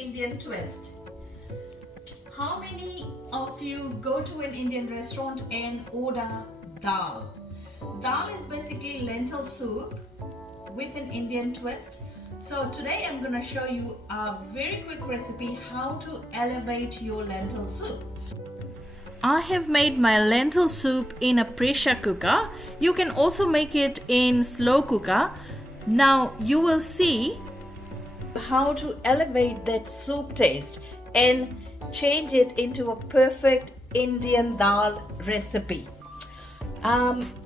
Indian twist. How many of you go to an Indian restaurant and order dal? Dal is basically lentil soup with an Indian twist. So today I'm going to show you a very quick recipe how to elevate your lentil soup. I have made my lentil soup in a pressure cooker. You can also make it in slow cooker. Now you will see how to elevate that soup taste and change it into a perfect Indian dal recipe.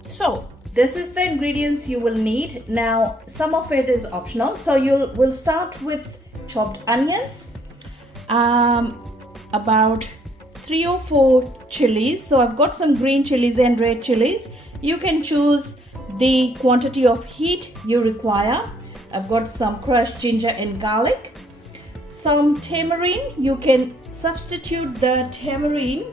So this is the ingredients you will need. Now some of it is optional, so we'll start with chopped onions, about 3 or 4 chilies. So I've got some green chilies and red chilies. You can choose the quantity of heat you require. I've got some crushed ginger and garlic, some tamarind. You can substitute the tamarind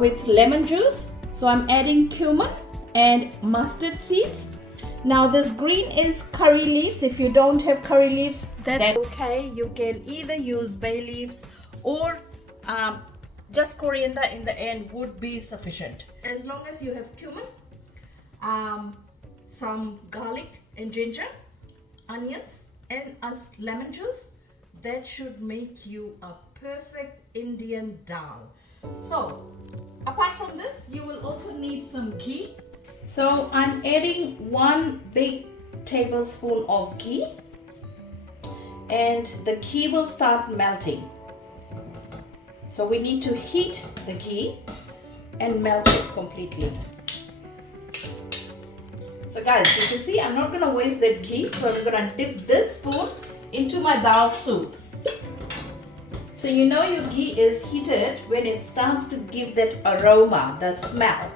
with lemon juice. So I'm adding cumin and mustard seeds. Now this green is curry leaves. If you don't have curry leaves, that's okay. You can either use bay leaves or just coriander in the end would be sufficient. As long as you have cumin, some garlic and ginger, onions and lemon juice, that should make you a perfect Indian dal. So apart from this, you will also need some ghee. So I'm adding 1 big tablespoon of ghee, and the ghee will start melting. So we need to heat the ghee and melt it completely. So guys, you can see I'm not going to waste that ghee, so I'm going to dip this spoon into my dal soup. So you know your ghee is heated when it starts to give that aroma, the smell.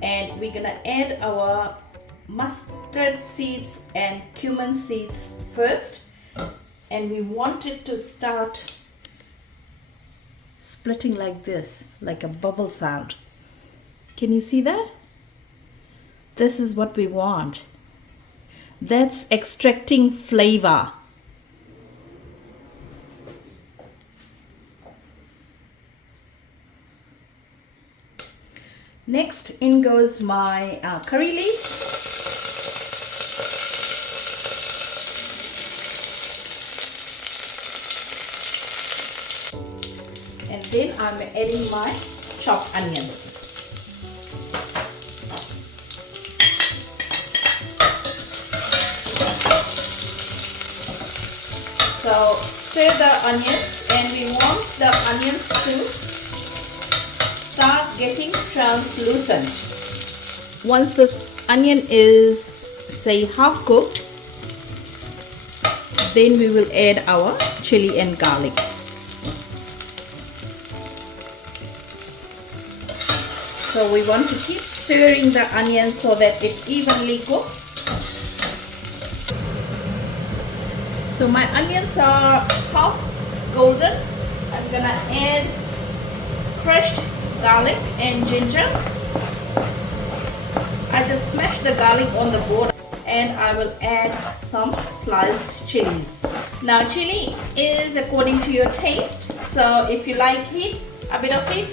And we're going to add our mustard seeds and cumin seeds first. And we want it to start splitting like this, like a bubble sound. Can you see that? This is what we want. That's extracting flavor. Next in goes my curry leaves. And then I'm adding my chopped onions. So stir the onions, and we want the onions to start getting translucent. Once this onion is, say, half cooked, then we will add our chili and garlic. So we want to keep stirring the onion so that it evenly cooks. So my onions are half golden. I'm gonna add crushed garlic and ginger. I just smashed the garlic on the board, and I will add some sliced chilies. Now chili is according to your taste, so if you like heat, a bit of heat,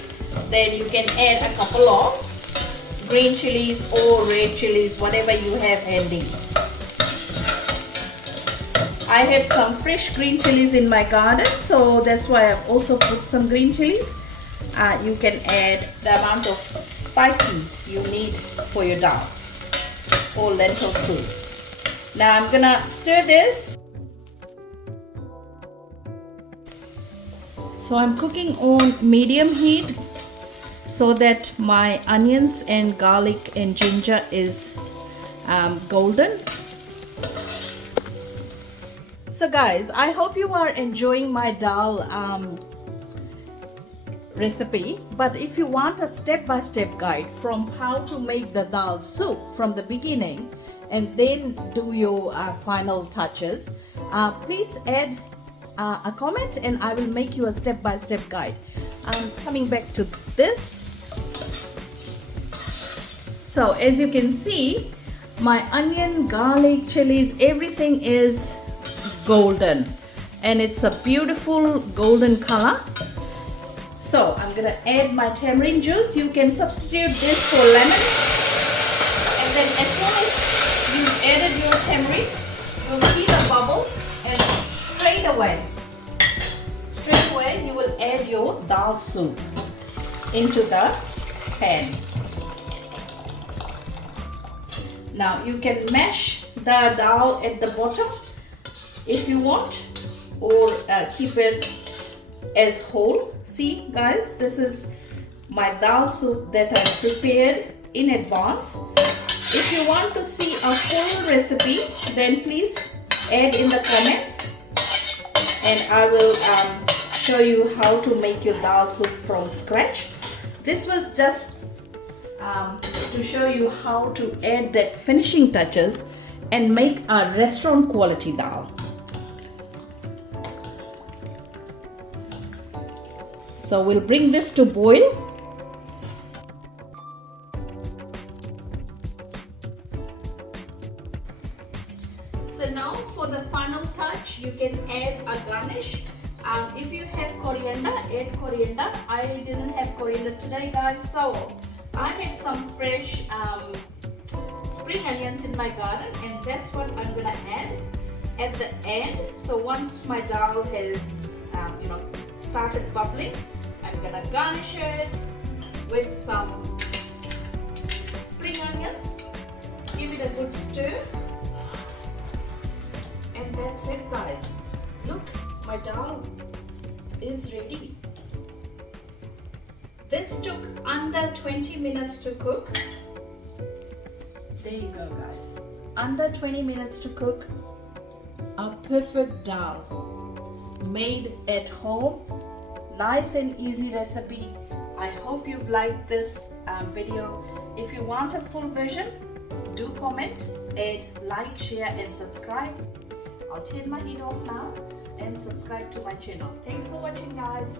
then you can add a couple of green chilies or red chilies, whatever you have handy. I have some fresh green chilies in my garden, so that's why I've also put some green chilies. You can add the amount of spices you need for your dal or lentil soup. Now I'm gonna stir this. So I'm cooking on medium heat so that my onions and garlic and ginger is golden. So guys, I hope you are enjoying my dal recipe, but if you want a step-by-step guide from how to make the dal soup from the beginning and then do your final touches, please add a comment and I will make you a step-by-step guide. I'm coming back to this. So as you can see, my onion, garlic, chilies, everything is golden. and it's a beautiful golden color. So I'm gonna add my tamarind juice. You can substitute this for lemon, and then as soon as you've added your tamarind, you'll see the bubbles, and straight away you will add your dal soup into the pan. Now you can mash the dal at the bottom if you want, or keep it as whole. See guys, this is my dal soup that I prepared in advance. If you want to see a full recipe, then please add in the comments, and I will show you how to make your dal soup from scratch. This was just to show you how to add that finishing touches and make a restaurant quality dal. So we'll bring this to boil. So now for the final touch, you can add a garnish. If you have coriander, add coriander. I didn't have coriander today, guys, so I had some fresh spring onions in my garden, and that's what I'm gonna add at the end. So once my dal has started bubbling, I'm gonna garnish it with some spring onions, give it a good stir, and that's it guys. Look, my dal is ready. This took under 20 minutes to cook. There you go guys, under 20 minutes to cook a perfect dal made at home. Nice and easy recipe. I hope you've liked this video. If you want a full version, do comment, add, like, share and subscribe. I'll turn my heat off now and subscribe to my channel. Thanks for watching guys.